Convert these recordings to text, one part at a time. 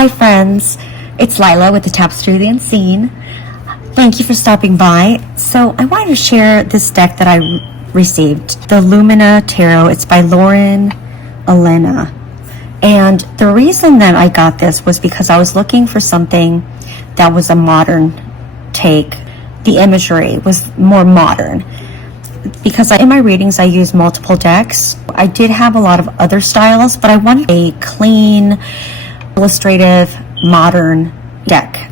Hi friends, it's Lila with the Tapestry of the Unseen. Thank you for stopping by. So I wanted to share this deck that I received, the Lumina Tarot. It's by Lauren Elena. And the reason that I got this was because I was looking for something that was a modern take. The imagery was more modern. Because in my readings I use multiple decks. I did have a lot of other styles, but I wanted a clean, illustrative, modern deck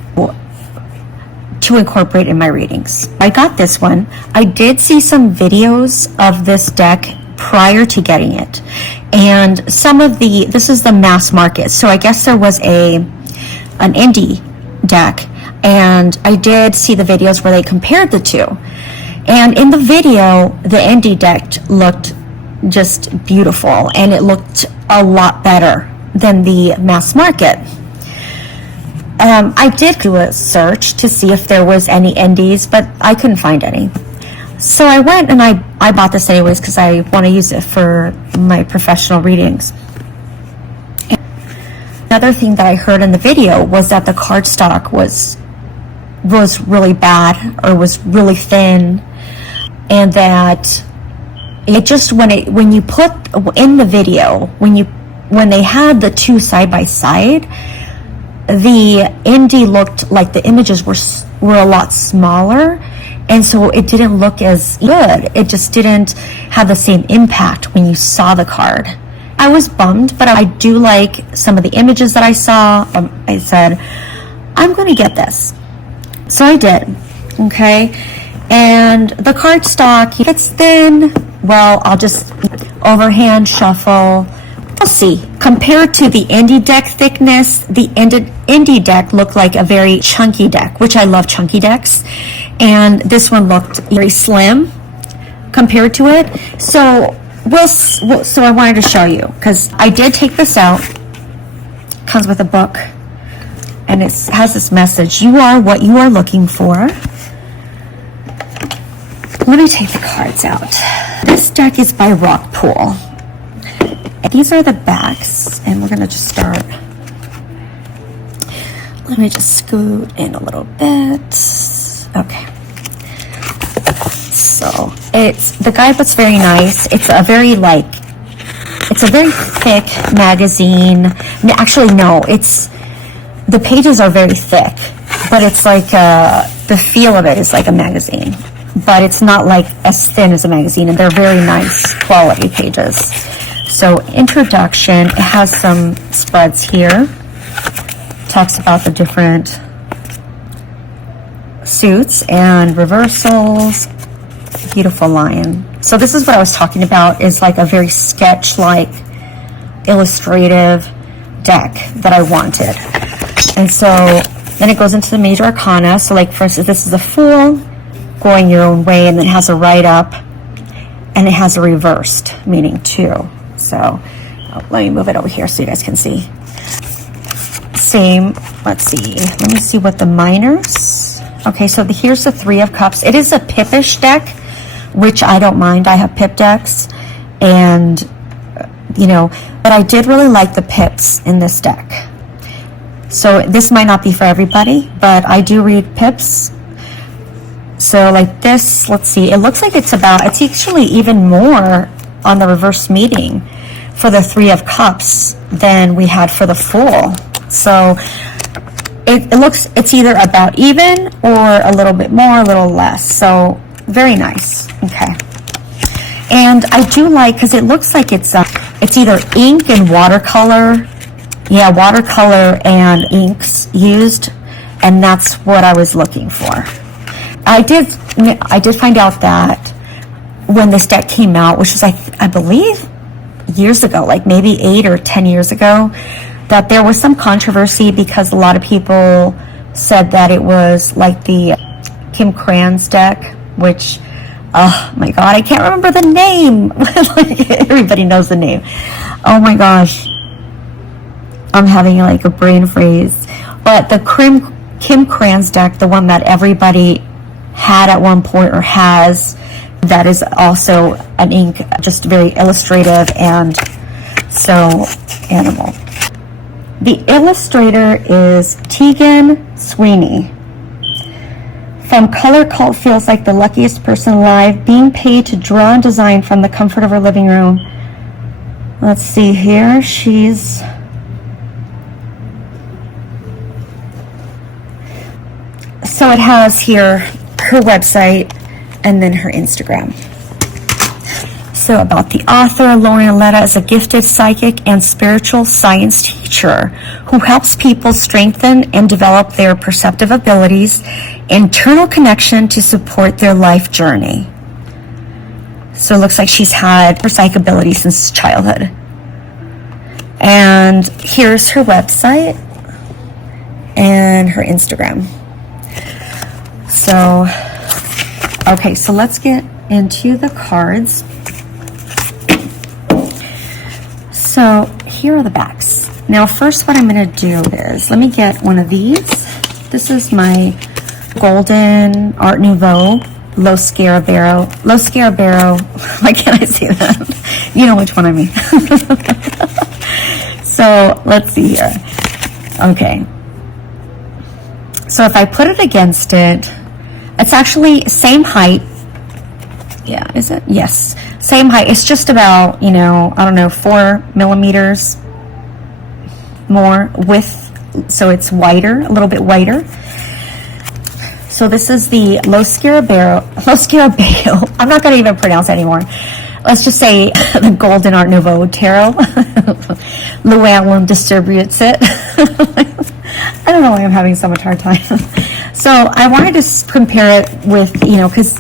to incorporate in my readings. I got this one. I did see some videos of this deck prior to getting it. And this is the mass market. So I guess there was an indie deck, and I did see the videos where they compared the two. And in the video, the indie deck looked just beautiful, and it looked a lot better than the mass market. I did do a search to see if there was any indies, but I couldn't find any. So I went and I bought this anyways because I want to use it for my professional readings. Another thing that I heard in the video was that the cardstock was really bad, or was really thin, and that it just when you put in the video, when they had the two side by side, the indie looked like the images were a lot smaller, and so it didn't look as good. It just didn't have the same impact when you saw the card. I was bummed, but I do like some of the images that I saw. I said, I'm going to get this. So I did, okay? And the cardstock, it's thin. Well, I'll just overhand shuffle. We'll see. Compared to the indie deck thickness, the indie deck looked like a very chunky deck, which I love chunky decks. And this one looked very slim compared to it. So I wanted to show you, because I did take this out. It comes with a book, and it has this message: you are what you are looking for. Let me take the cards out. This deck is by Rockpool. These are the backs, and we're going to just start. Let me just scoot in a little bit. Okay. So the guidebook's very nice. It's a very thick magazine. Actually, no, the pages are very thick, but it's like the feel of it is like a magazine, but it's not like as thin as a magazine, and they're very nice quality pages. So introduction, it has some spreads here. Talks about the different suits and reversals. Beautiful lion. So this is what I was talking about, is like a very sketch-like illustrative deck that I wanted. And so then it goes into the major arcana. So like, for instance, this is a Fool going your own way, and then it has a right up, and it has a reversed, meaning 2. So let me move it over here so you guys can see. Same, let's see. Let me see what the minors. Okay, so here's the 3 of Cups. It is a Pip-ish deck, which I don't mind. I have Pip decks, and, but I did really like the Pips in this deck. So this might not be for everybody, but I do read Pips. So like this, let's see. It looks like it's actually even more on the reverse meeting for the 3 of Cups than we had for the Fool. So it's either about even, or a little bit more, a little less. So very nice. Okay. And I do like, because it looks like it's either ink and watercolor. Yeah, watercolor and inks used, and that's what I was looking for. I did find out that when this deck came out, which was I believe years ago, like maybe 8 or 10 years ago, that there was some controversy because a lot of people said that it was like the Kim Cran's deck, which, oh my god, I can't remember the name. Like, everybody knows the name. Oh my gosh, I'm having like a brain freeze. But the Kim Cran's deck, the one that everybody had at one point or has, that is also an ink, just very illustrative, and so animal. The illustrator is Tegan Sweeney. From Color Cult feels like the luckiest person alive, being paid to draw and design from the comfort of her living room. Let's see here. So it has here her website and then her Instagram. So about the author, Lauren Letta is a gifted psychic and spiritual science teacher who helps people strengthen and develop their perceptive abilities, internal connection to support their life journey. So it looks like she's had her psychic ability since childhood. And here's her website and her Instagram. So, okay, so let's get into the cards. So here are the backs. Now first what I'm going to do is, let me get one of these. This is my Golden Art Nouveau Lo Scarabero. Why can't I say that? You know which one I mean. So let's see here. Okay. So if I put it against it, it's actually same height. Yeah, is it? Yes. Same height. It's just about, I don't know, 4 millimeters more width. So it's wider, a little bit wider. So this is the Lo Scarabeo. I'm not going to even pronounce it anymore. Let's just say the Golden Art Nouveau Tarot. Llewellyn distributes it. I don't know why I'm having so much hard time. So I wanted to compare it with, because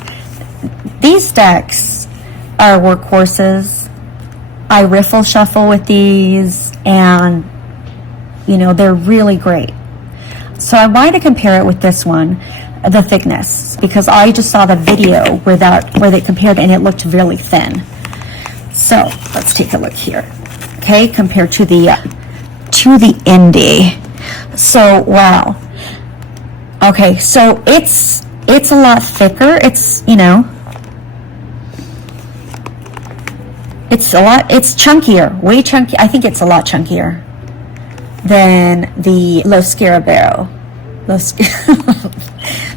these decks are workhorses. I riffle shuffle with these, and they're really great. So I wanted to compare it with this one, the thickness, because I just saw the video where they compared, and it looked really thin. So let's take a look here. Okay, compared to the indie. So wow. Okay, so it's a lot thicker. It's it's chunkier, way chunky. I think it's a lot chunkier than the Lo Scarabero.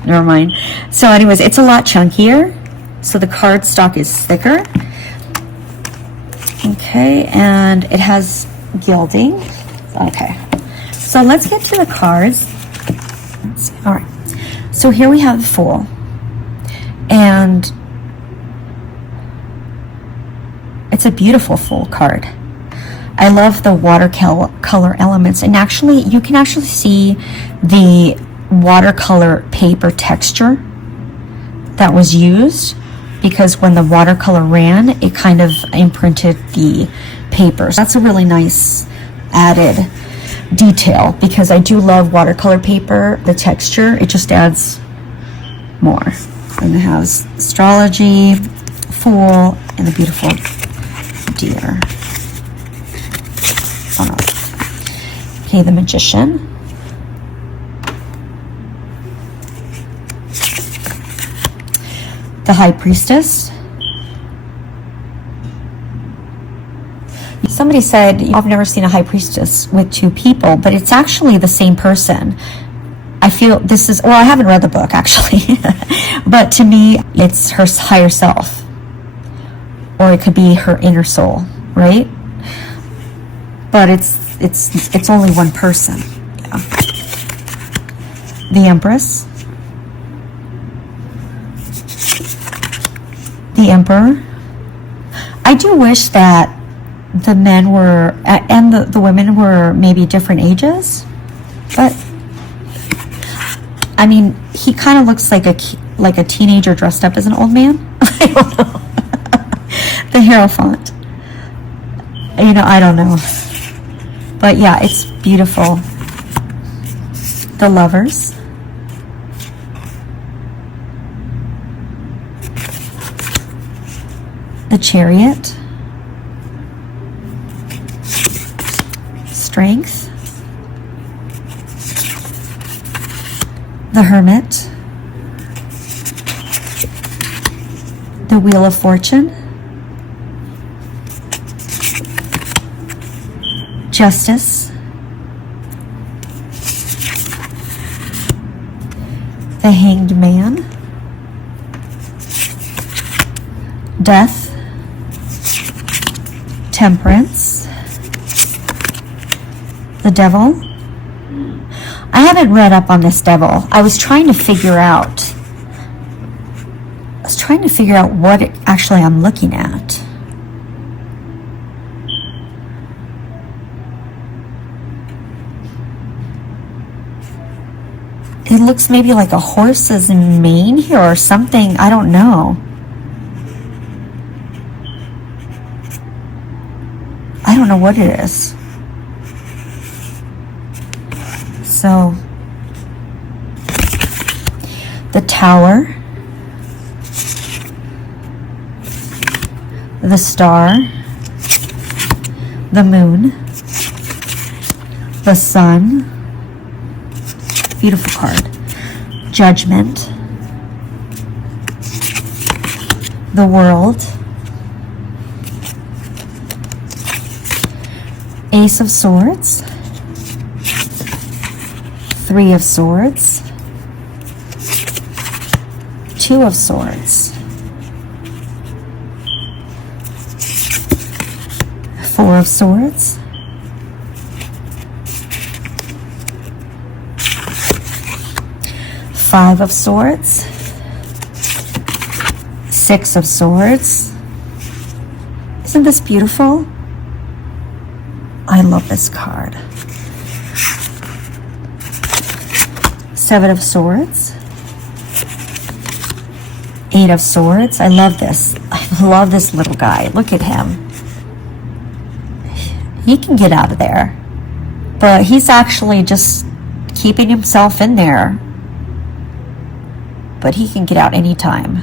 Never mind. So anyways, it's a lot chunkier. So the cardstock is thicker. Okay, and it has gilding. Okay. So let's get to the cards. Let's see. All right. So here we have the Fool. And it's a beautiful Fool card. I love the watercolor elements, and actually you can actually see the watercolor paper texture that was used, because when the watercolor ran, it kind of imprinted the paper. So that's a really nice added detail, because I do love watercolor paper. The texture, it just adds more. And it has astrology, Fool, and the beautiful deer. Okay, the Magician. The High Priestess. Somebody said, I've never seen a High Priestess with 2 people, but it's actually the same person. I feel this is, well, I haven't read the book actually, but to me, it's her higher self, or it could be her inner soul, right? But it's only one person. Yeah. The Empress. The Emperor. I do wish that the men were, and the women were maybe different ages, but I mean, he kind of looks like a teenager dressed up as an old man. I don't know. The Hierophant. I don't know. But yeah, it's beautiful. The Lovers. The Chariot. Strength. The Hermit. The Wheel of Fortune. Justice. the Hanged Man, Death, Temperance, the Devil. I haven't read up on this Devil. I was trying to figure out what actually I'm looking at. It looks maybe like a horse's mane here or something. I don't know. I don't know what it is. So, the Tower, the Star, the Moon, the Sun. Beautiful card. Judgment, the World, Ace of Swords, Three of Swords, Two of Swords, Four of Swords, Five of Swords, Six of Swords. Isn't this beautiful? I love this card. Seven of Swords, Eight of Swords. I love this. I love this little guy. Look at him. He can get out of there, but he's actually just keeping himself in there. But he can get out anytime.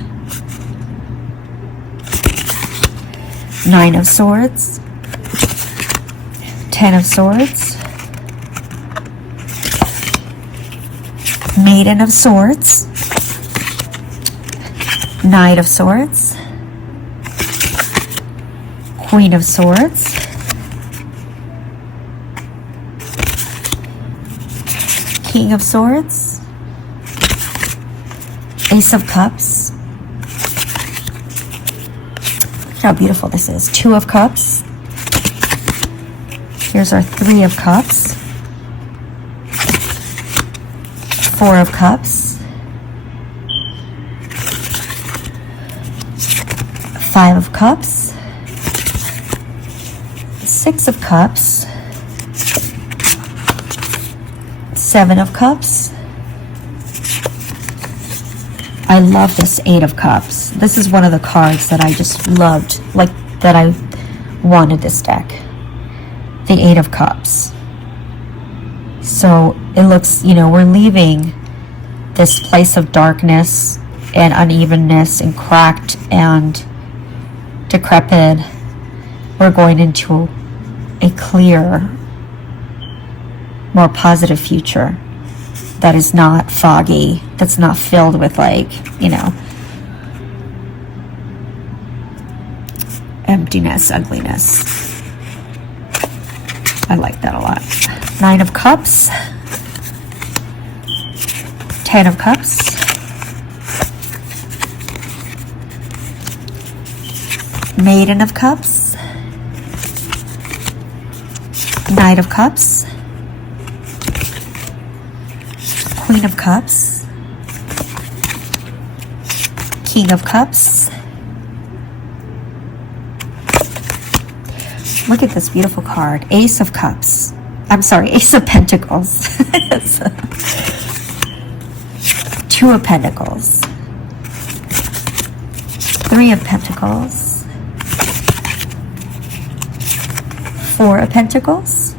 Nine of Swords, Ten of Swords, Maiden of Swords, Knight of Swords, Queen of Swords, King of Swords, Ace of Cups. Look how beautiful this is. Two of Cups. Here's our Three of Cups. Four of Cups. Five of Cups. Six of Cups. Seven of Cups. I love this Eight of Cups. This is one of the cards that I just loved, like that I wanted this deck. The Eight of Cups. So it looks, you know, we're leaving this place of darkness and unevenness and cracked and decrepit. We're going into a clear, more positive future that is not foggy, that's not filled with, like, you know, emptiness, ugliness. I like that a lot. Nine of Cups, Ten of Cups, Maiden of Cups, Knight of Cups, Queen of Cups, King of Cups. Look at this beautiful card. Ace of Cups. I'm sorry, Ace of Pentacles. Two of Pentacles. Three of Pentacles. Four of Pentacles.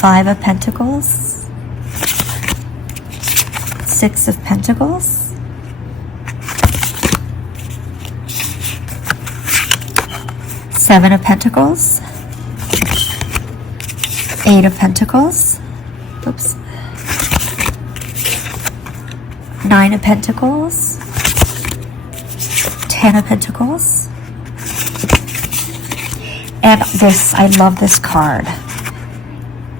Five of Pentacles. Six of Pentacles. Seven of Pentacles. Eight of Pentacles. Oops. Nine of Pentacles. Ten of Pentacles. And this, I love this card.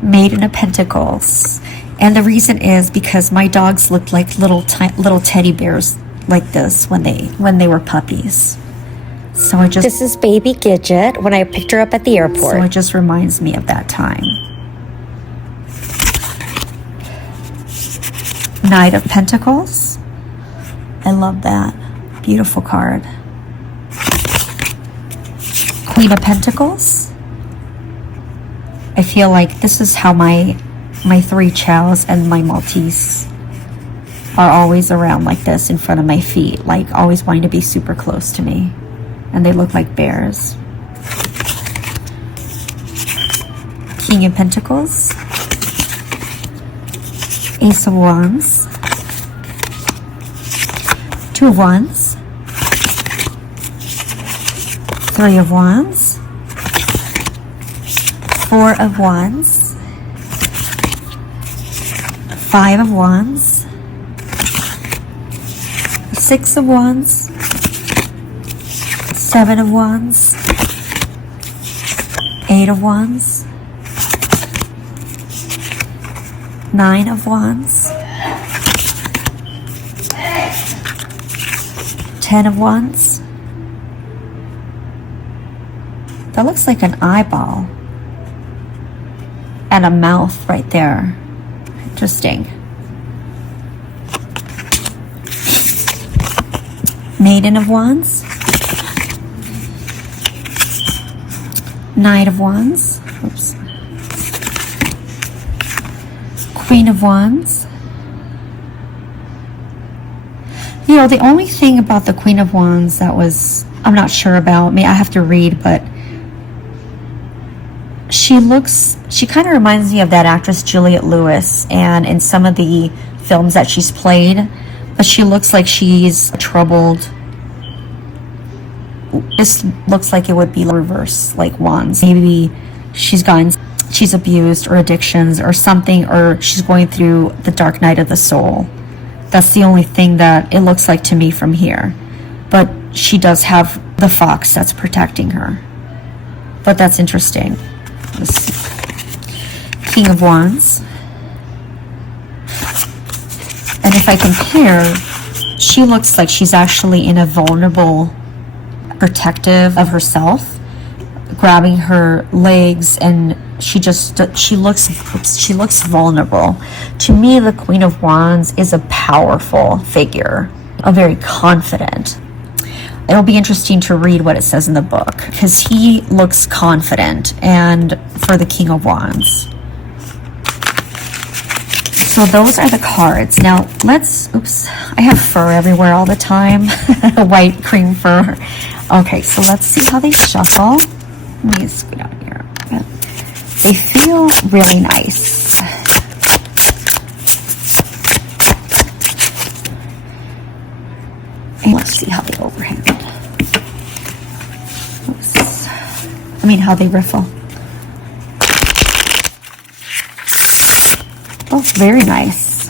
Maiden of Pentacles. And the reason is because my dogs looked like little teddy bears like this when they were puppies. So it just... This is baby Gidget when I picked her up at the airport. So it just reminds me of that time. Knight of Pentacles. I love that. Beautiful card. Queen of Pentacles. I feel like this is how my three chows and my Maltese are always around like this in front of my feet, like always wanting to be super close to me. And they look like bears. King of Pentacles. Ace of Wands. Two of Wands. Three of Wands. Four of Wands. Five of Wands. Six of Wands. Seven of Wands. Eight of Wands. Nine of Wands. 10 of Wands. That looks like an eyeball and a mouth right there. Interesting. Maiden of Wands. Knight of Wands. Oops. Queen of Wands. You know, the only thing about the Queen of Wands that was, I'm not sure about, I have to read, but she kind of reminds me of that actress Juliette Lewis, and in some of the films that she's played, but she looks like she's troubled. This looks like it would be reverse, like Wands. Maybe she's abused or addictions or something, or she's going through the dark night of the soul. That's the only thing that it looks like to me from here. But she does have the fox that's protecting her. But that's interesting. Let's see. King of Wands. And if I compare, she looks like she's actually in a vulnerable, protective of herself, grabbing her legs, and she looks vulnerable. To me, the Queen of Wands is a powerful figure, a very confident. It'll be interesting to read what it says in the book, because he looks confident, and for the King of Wands. So those are the cards. Now I have fur everywhere all the time, white cream fur. Okay, so let's see how they shuffle. Let me scoot out here. They feel really nice. And let's see how they overhand. How they riffle. Oh, very nice.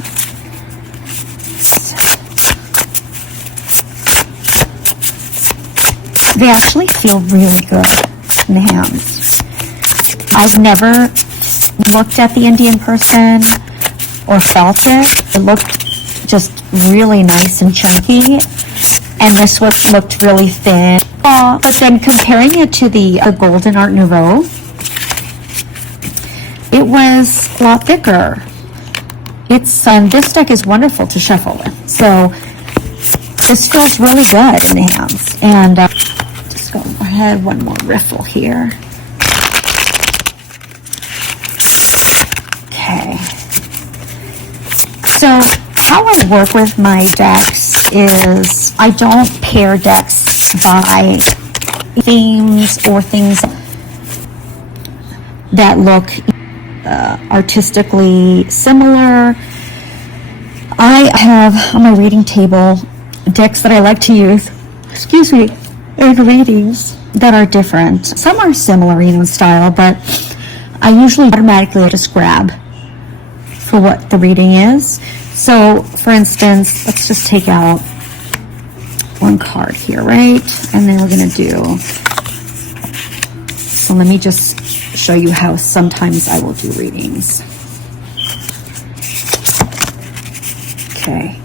They actually feel really good in the hands. I've never looked at the Indian person or felt it. It looked just really nice and chunky, and this one looked really thin. But then comparing it to the Golden Art Nouveau, it was a lot thicker. This deck is wonderful to shuffle with. So this feels really good in the hands. And just go ahead, one more riffle here. Okay. So how I work with my decks is I don't pair decks by themes or things that look artistically similar. I have on my reading table decks that I like to use, in readings that are different. Some are similar in style, but I usually automatically just grab for what the reading is. So, for instance, let's just take out one card here, right? And then we're going to do, so let me just show you how sometimes I will do readings. Okay.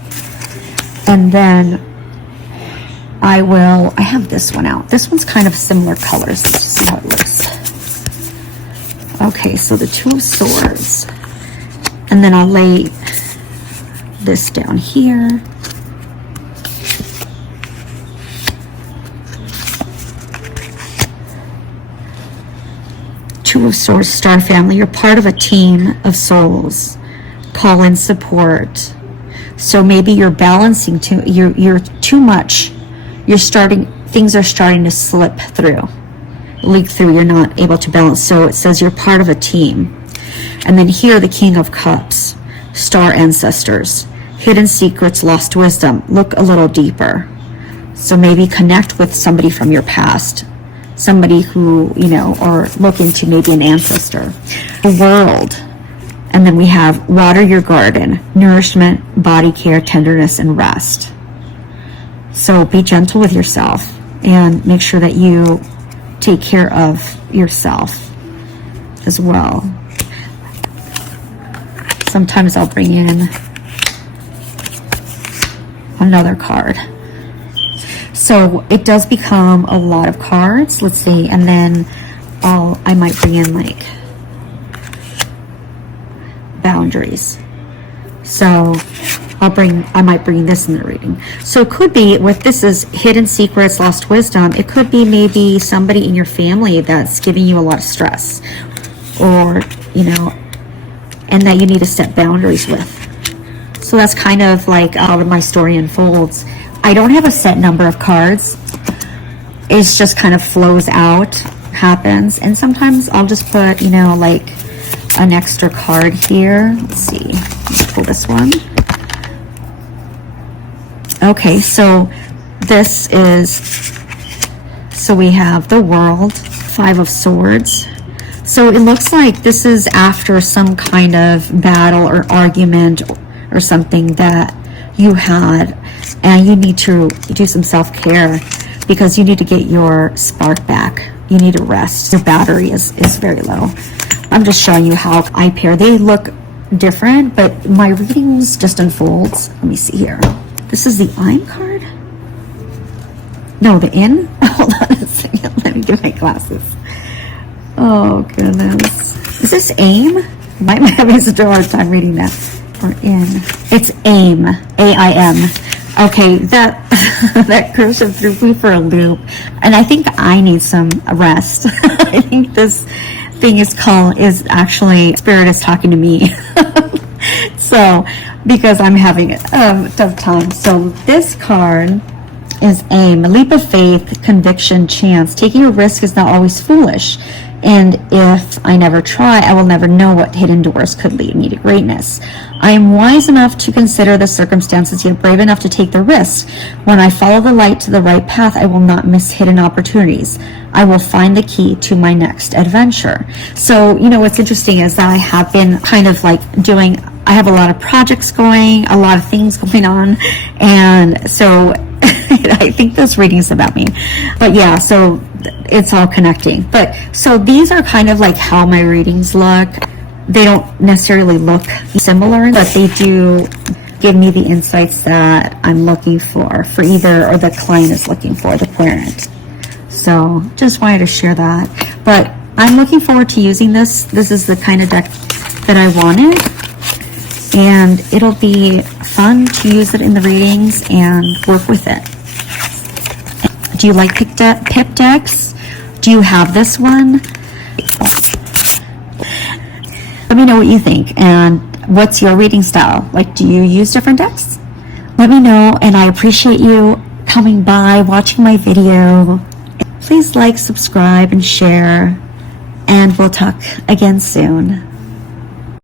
And then I have this one out. This one's kind of similar colors. Let's see how it looks. Okay, so the Two of Swords. And then I'll lay this down here. Two of Swords, Star Family. You're part of a team of souls. Call in support. So maybe you're balancing you're too much. Things are starting to slip through, leak through. You're not able to balance. So it says you're part of a team. And then here, the King of Cups, Star Ancestors, hidden secrets, lost wisdom. Look a little deeper. So maybe connect with somebody from your past, somebody who, or look into maybe an ancestor. The World. And then we have water your garden, nourishment, body care, tenderness, and rest. So be gentle with yourself and make sure that you take care of yourself as well. Sometimes I'll bring in another card. So it does become a lot of cards. Let's see. And then I might bring in like boundaries. So I might bring this in the reading. So it could be this is hidden secrets, lost wisdom. It could be maybe somebody in your family that's giving you a lot of stress, or, and that you need to set boundaries with. So that's kind of like how my story unfolds. I don't have a set number of cards. It's just kind of flows out, happens. And sometimes I'll just put, like an extra card here. Let's see. Let's pull this one. Okay, so we have the World, Five of Swords. So it looks like this is after some kind of battle or argument or something that you had, and you need to do some self-care because you need to get your spark back. You need to rest. Your battery is very low. I'm just showing you how I pair. They look different, but my readings just unfolds. Let me see here. This is the I'm card? No, the in? Hold on a second. Let me get my glasses. Oh, goodness. Is this aim? Might be having such a hard time reading that. Or in. It's aim. A-I-M. Okay, that cursive threw me for a loop. And I think I need some rest. I think this thing is actually, Spirit is talking to me. So, because I'm having a tough time. So this card is aim, a leap of faith, conviction, chance. Taking a risk is not always foolish. And if I never try, I will never know what hidden doors could lead me to greatness. I am wise enough to consider the circumstances, yet brave enough to take the risk. When I follow the light to the right path, I will not miss hidden opportunities. I will find the key to my next adventure. So, what's interesting is that I have been kind of like I have a lot of projects going, a lot of things going on. And so I think this reading is about me. But yeah, so it's all connecting. But so these are kind of like how my readings look. They don't necessarily look similar, but they do give me the insights that I'm looking for either, or the client is looking for, the parent. So just wanted to share that. But I'm looking forward to using this. This is the kind of deck that I wanted. And it'll be fun to use it in the readings and work with it. Do you like pip decks? Do you have this one? Let me know what you think, and what's your reading style? Like, do you use different decks? Let me know, and I appreciate you coming by, watching my video. Please like, subscribe, and share, and we'll talk again soon.